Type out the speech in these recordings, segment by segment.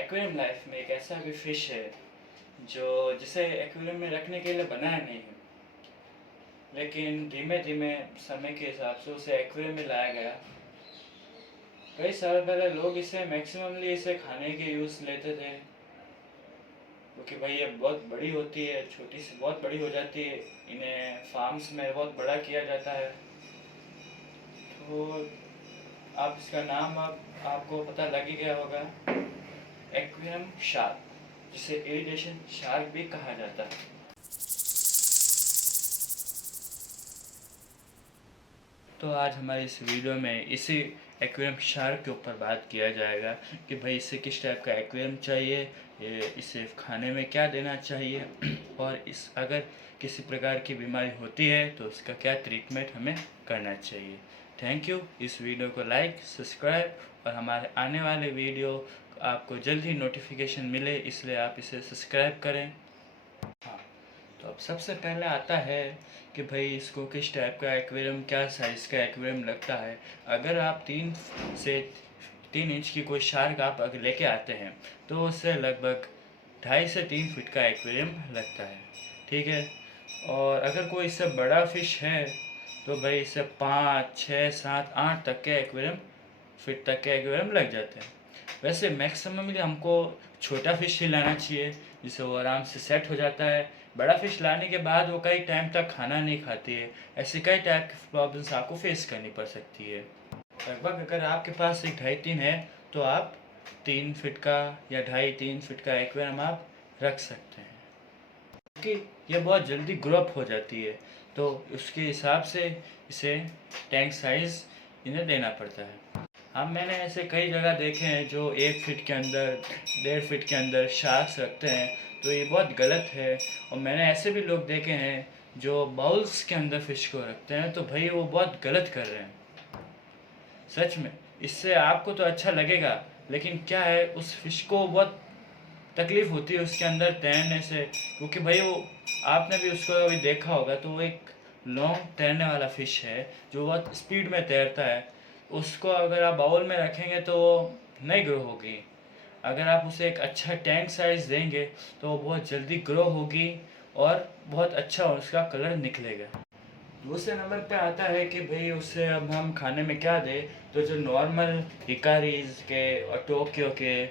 Aquarium life में एक ऐसा भी फिश है जो जिसे एक्वेरियम में रखने के लिए बनाया नहीं है, लेकिन धीमे धीमे समय के हिसाब से उसे एक्वेरियम में लाया गया। कई साल पहले लोग इसे मैक्सिममली इसे खाने के यूज़ लेते थे, क्योंकि भाई ये बहुत बड़ी होती है, छोटी सी बहुत बड़ी हो जाती है। इन्हें फार्म्स में बहुत बड़ा किया जाता है। तो आप इसका नाम आपको पता लग ही गया होगा, एक्वेरियम शार्क, जिसे इरिटेशन शार्क भी कहा जाता है। तो आज हमारे इस वीडियो में इसी एक्वेरियम शार्क के ऊपर बात किया जाएगा कि भाई इसे किस टाइप का एक्वेरियम चाहिए, इसे खाने में क्या देना चाहिए और इस अगर किसी प्रकार की बीमारी होती है तो उसका क्या ट्रीटमेंट हमें करना चाहिए। Thank you. इस वीडियो को लाइक, सब्सक्राइब और हमारे आने वाले वीडियो आपको जल्द ही नोटिफिकेशन मिले, इसलिए आप इसे सब्सक्राइब करें। हाँ, तो अब सबसे पहले आता है कि भाई इसको किस टाइप का एक्वेरियम, क्या साइज़ का एक्वेरियम लगता है। अगर आप 3 इंच की कोई शार्क आप अगर लेके आते हैं तो उससे लगभग 2.5 से 3 फीट का एक्वेरियम लगता है, ठीक है। और अगर कोई इससे बड़ा फिश है तो भाई इससे 5, 6, 7, 8 तक के एक्वेरियम लग जाते हैं। वैसे मैक्सिममली हमको छोटा फ़िश ही लाना चाहिए, जिससे वो आराम से सेट हो जाता है। बड़ा फ़िश लाने के बाद वो कई टाइम तक खाना नहीं खाती है। ऐसे कई टाइप की प्रॉब्लम्स आपको फेस करनी पड़ सकती है। लगभग अगर आपके पास एक 2.5-3 है तो आप 3 फीट का या 2.5-3 फीट का एक्वेरियम आप रख सकते हैं, क्योंकि ये बहुत जल्दी ग्रो अप हो जाती है। तो उसके हिसाब से इसे टैंक साइज़ इन्हें देना पड़ता है। हाँ, मैंने ऐसे कई जगह देखे हैं जो 1 फीट के अंदर, 1.5 फीट के अंदर शार्क्स रखते हैं, तो ये बहुत गलत है। और मैंने ऐसे भी लोग देखे हैं जो बाउल्स के अंदर फ़िश को रखते हैं, तो भाई वो बहुत गलत कर रहे हैं सच में। इससे आपको तो अच्छा लगेगा, लेकिन क्या है, उस फ़िश को बहुत तकलीफ़ होती है उसके अंदर तैरने से, क्योंकि भाई वो, आपने भी उसको अभी देखा होगा, तो वो एक लॉन्ग तैरने वाला फ़िश है जो बहुत स्पीड में तैरता है। उसको अगर आप बाउल में रखेंगे तो वो नहीं ग्रो होगी। अगर आप उसे एक अच्छा टैंक साइज़ देंगे तो वो बहुत जल्दी ग्रो होगी और बहुत अच्छा उसका कलर निकलेगा। दूसरे नंबर पे आता है कि भाई उससे अब हम खाने में क्या दें। तो जो नॉर्मल हिकारीज के और टोक्यो के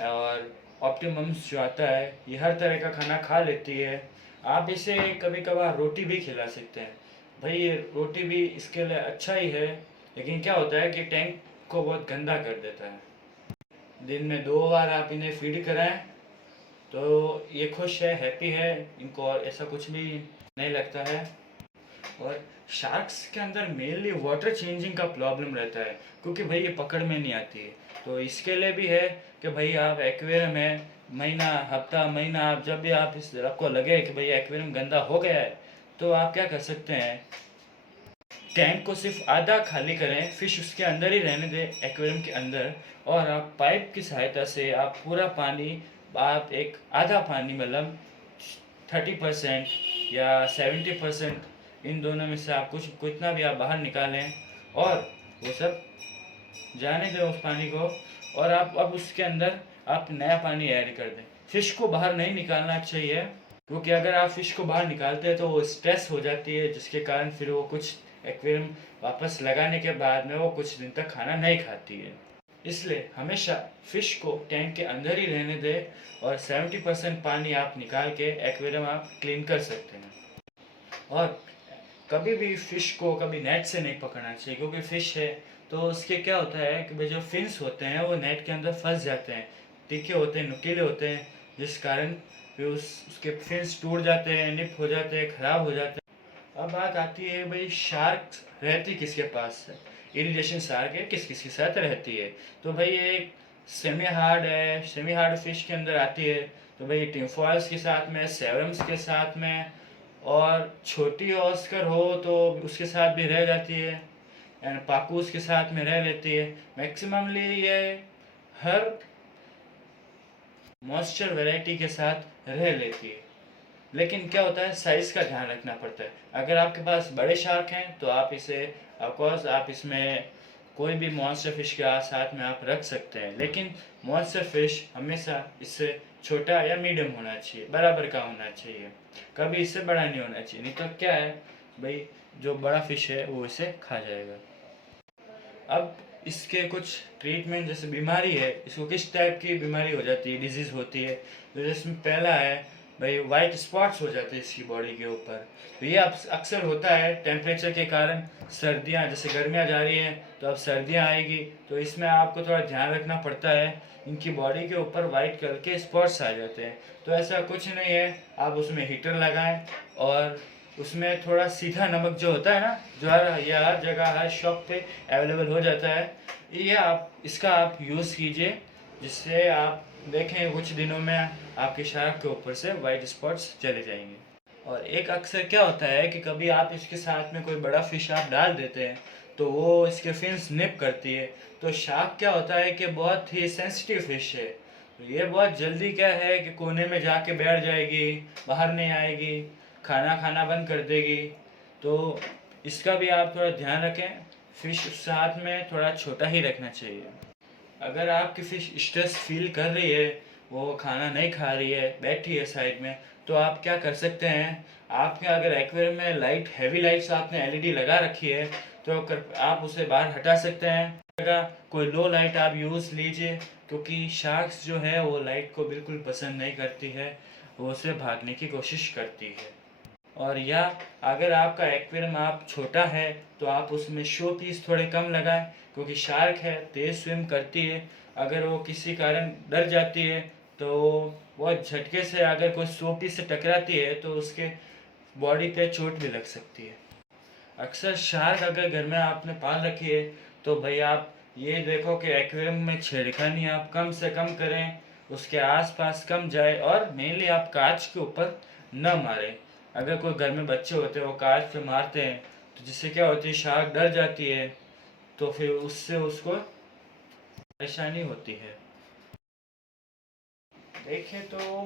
और ऑप्टिमम्स जो आता है, ये हर तरह का खाना खा लेती है। आप इसे कभी कभार रोटी भी खिला सकते हैं। भाई ये रोटी भी इसके लिए अच्छा ही है, लेकिन क्या होता है कि टैंक को बहुत गंदा कर देता है। दिन में 2 बार आप इन्हें फीड कराएं तो ये खुश है, हैप्पी है, इनको और ऐसा कुछ भी नहीं लगता है। और शार्क्स के अंदर मेनली वाटर चेंजिंग का प्रॉब्लम रहता है, क्योंकि भाई ये पकड़ में नहीं आती है। तो इसके लिए भी है कि भाई आप एक्वेरियम में महीना, हफ्ता, महीना, आप जब भी आपको लगे कि भाई एक्वेरियम गंदा हो गया है, तो आप क्या कर सकते हैं, टैंक को सिर्फ आधा खाली करें, फिश उसके अंदर ही रहने दें एक्वेरियम के अंदर, और आप पाइप की सहायता से आप पूरा पानी, आप एक आधा पानी मतलब 30% या 70%, इन दोनों में से आप कुछ कितना भी आप बाहर निकालें और वो सब जाने दें उस पानी को, और आप अब उसके अंदर आप नया पानी ऐड कर दें। फ़िश को बाहर नहीं निकालना चाहिए, क्योंकि अगर आप फ़िश को बाहर निकालते हैं तो वो स्ट्रेस हो जाती है, जिसके कारण फिर वो कुछ एक्वेरियम वापस लगाने के बाद में वो कुछ दिन तक खाना नहीं खाती है। इसलिए हमेशा फ़िश को टैंक के अंदर ही रहने दें और 70% पानी आप निकाल के एक्वेरियम आप क्लीन कर सकते हैं। और कभी भी फ़िश को कभी नेट से नहीं पकड़ना चाहिए, क्योंकि फ़िश है तो उसके क्या होता है कि भाई जो फिन्स होते हैं वो नेट के अंदर फंस जाते हैं, तीखे होते हैं, नुकीले होते हैं, जिस कारण फिर उसके फिन्स टूट जाते हैं, निप हो जाते हैं, ख़राब हो जाते हैं। अब बात आती है भाई शार्क रहती किसके पास है, इरिटेशन शार्क है किस किस के साथ रहती है। तो भाई ये एक सेमी हार्ड है, सेमी हार्ड फिश के अंदर आती है। तो भाई टिन फॉल्स के साथ में, सेवरम्स के साथ में, और छोटी ऑस्कर हो तो उसके साथ भी रह जाती है, एंड पाकूस के साथ में रह लेती है। मैक्सिममली ये हर मॉइस्चर वैरायटी के साथ रह लेती है, लेकिन क्या होता है, साइज़ का ध्यान रखना पड़ता है। अगर आपके पास बड़े शार्क हैं तो आप इसे ऑफकोर्स आप इसमें कोई भी मॉन्स्टर फिश के साथ में आप रख सकते हैं, लेकिन मॉन्स्टर फिश हमेशा इससे छोटा या मीडियम होना चाहिए, बराबर का होना चाहिए, कभी इससे बड़ा नहीं होना चाहिए, नहीं तो क्या है भाई, जो बड़ा फिश है वो इसे खा जाएगा। अब इसके कुछ ट्रीटमेंट, जैसे बीमारी है, इसको किस टाइप की बीमारी हो जाती है, डिजीज़ होती है, तो जिसमें पहला है भाई वाइट स्पॉट्स हो जाते हैं इसकी बॉडी के ऊपर। तो ये अक्सर होता है टेम्परेचर के कारण, सर्दियाँ, जैसे गर्मियाँ जा रही हैं तो अब सर्दियाँ आएगी, तो इसमें आपको थोड़ा ध्यान रखना पड़ता है, इनकी बॉडी के ऊपर वाइट कलर के स्पॉट्स आ जाते हैं। तो ऐसा कुछ नहीं है, आप उसमें हीटर लगाएं और उसमें थोड़ा सीधा नमक जो होता है ना, जो हर जगह हर शॉप पे अवेलेबल हो जाता है, ये आप यूज़ कीजिए, जिससे आप देखें कुछ दिनों में आपके शार्क के ऊपर से वाइट स्पॉट्स चले जाएंगे। और एक अक्सर क्या होता है कि कभी आप इसके साथ में कोई बड़ा फिश आप डाल देते हैं तो वो इसके फिन्स निप करती है। तो शार्क क्या होता है कि बहुत ही सेंसिटिव फिश है, तो ये बहुत जल्दी क्या है कि कोने में जाके बैठ जाएगी, बाहर नहीं आएगी, खाना खाना बंद कर देगी। तो इसका भी आप थोड़ा ध्यान रखें, फिश साथ में थोड़ा छोटा ही रखना चाहिए। अगर आपकी फ़िश स्ट्रेस फील कर रही है, वो खाना नहीं खा रही है, बैठी है साइड में, तो आप क्या कर सकते हैं, आपके अगर एक्वेरियम में लाइट, हैवी लाइट्स आपने एलईडी लगा रखी है, तो आप उसे बाहर हटा सकते हैं। अगर कोई लो लाइट आप यूज़ लीजिए, क्योंकि शार्क्स जो है वो लाइट को बिल्कुल पसंद नहीं करती है, वो उसे भागने की कोशिश करती है। और या अगर आपका एक्वेरियम आप छोटा है तो आप उसमें शो पीस थोड़े कम लगाएं, क्योंकि शार्क है, तेज़ स्विम करती है, अगर वो किसी कारण डर जाती है तो वो झटके से अगर कोई शो पीस से टकराती है तो उसके बॉडी पे चोट भी लग सकती है। अक्सर शार्क अगर घर में आपने पाल रखी है तो भाई आप ये देखो कि एक्वेरियम में छेड़खानी आप कम से कम करें, उसके आसपास कम जाए, और मेनली आप कांच के ऊपर न मारें। अगर कोई घर में बच्चे होते हैं वो कांच पे मारते हैं तो जिससे क्या होती है, शार्क डर जाती है, तो फिर उससे उसको परेशानी होती है। देखें तो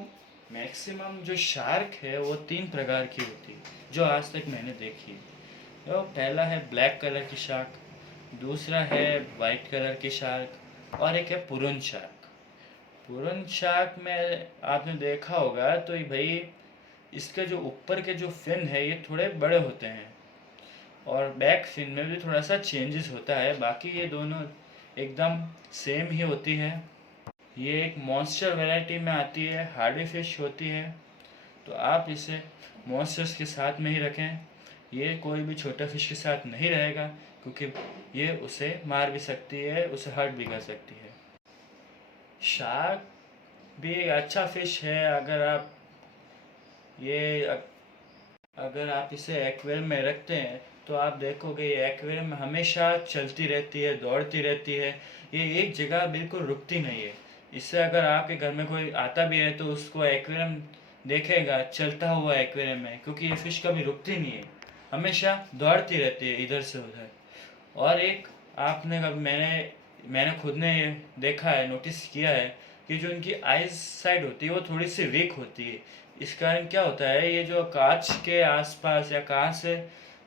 मैक्सिमम जो शार्क है वो 3 प्रकार की होती है जो आज तक मैंने देखी है। तो पहला है ब्लैक कलर की शार्क, दूसरा है वाइट कलर की शार्क, और एक है पुरन शार्क। पुरन शार्क में आपने देखा होगा तो ये भाई इसके जो ऊपर के जो फिन है ये थोड़े बड़े होते हैं, और बैक फिन में भी थोड़ा सा चेंजेस होता है, बाकी ये दोनों एकदम सेम ही होती है। ये एक मॉन्स्टर वैरायटी में आती है, हार्डी फिश होती है, तो आप इसे मॉन्स्टर्स के साथ में ही रखें। ये कोई भी छोटा फिश के साथ नहीं रहेगा, क्योंकि ये उसे मार भी सकती है, उसे हर्ट भी कर सकती है। शार्क भी एक अच्छा फिश है, ये अगर आप इसे एक्वेरियम में रखते हैं तो आप देखोगे ये एक्वेरियम में हमेशा चलती रहती है, दौड़ती रहती है, ये एक जगह बिल्कुल रुकती नहीं है। इससे अगर आपके घर में कोई आता भी है तो उसको एक्वेरियम देखेगा चलता हुआ एक्वेरियम में, क्योंकि ये फिश कभी रुकती नहीं है, हमेशा दौड़ती रहती है इधर से उधर। और एक आपने कभी मैंने खुद ने देखा है, नोटिस किया है कि जो इनकी आइज साइड होती है वो थोड़ी सी वीक होती है। इस कारण क्या होता है, ये जो कांच के आसपास या कांच से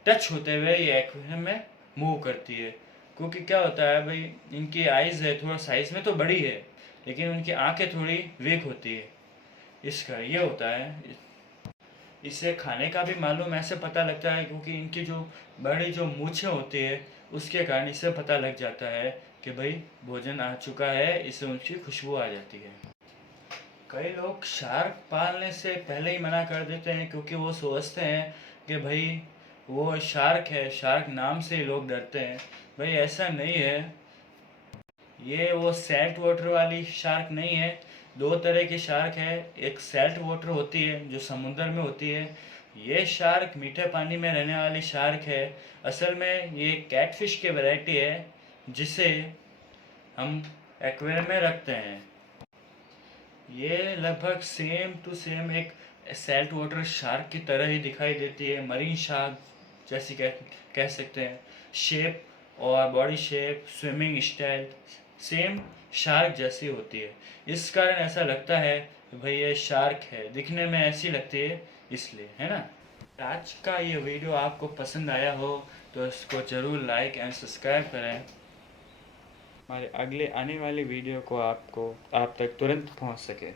टच होते हुए ये एक्वेरियम में मूव करती है, क्योंकि क्या होता है भाई, इनकी आइज़ है थोड़ा साइज में तो बड़ी है, लेकिन उनकी आंखें थोड़ी वीक होती है, इसका ये होता है। इसे खाने का भी मालूम ऐसे पता लगता है, क्योंकि इनकी जो बड़ी जो मूछें होती है उसके कारण इसे पता लग जाता है कि भाई भोजन आ चुका है, इससे उनकी खुशबू आ जाती है। कई लोग शार्क पालने से पहले ही मना कर देते हैं, क्योंकि वो सोचते हैं कि भाई वो शार्क है, शार्क नाम से ही लोग डरते हैं। भाई ऐसा नहीं है, ये वो सैल्ट वाटर वाली शार्क नहीं है। दो तरह की शार्क है, एक सैल्ट वाटर होती है जो समुद्र में होती है, ये शार्क मीठे पानी में रहने वाली शार्क है। असल में ये कैटफिश की वैरायटी है जिसे हम एक्वेरियम में रखते हैं। ये लगभग सेम टू सेम एक सैल्ट वाटर शार्क की तरह ही दिखाई देती है, मरीन शार्क जैसी कह सकते हैं। शेप और body shape, swimming style same shark जैसी होती है, इस कारण ऐसा लगता है कि भाई ये शार्क है, दिखने में ऐसी लगती है इसलिए, है ना। आज का ये वीडियो आपको पसंद आया हो तो इसको ज़रूर लाइक एंड सब्सक्राइब करें। हमारे अगले आने वाले वीडियो को आप तक तुरंत पहुंच सके।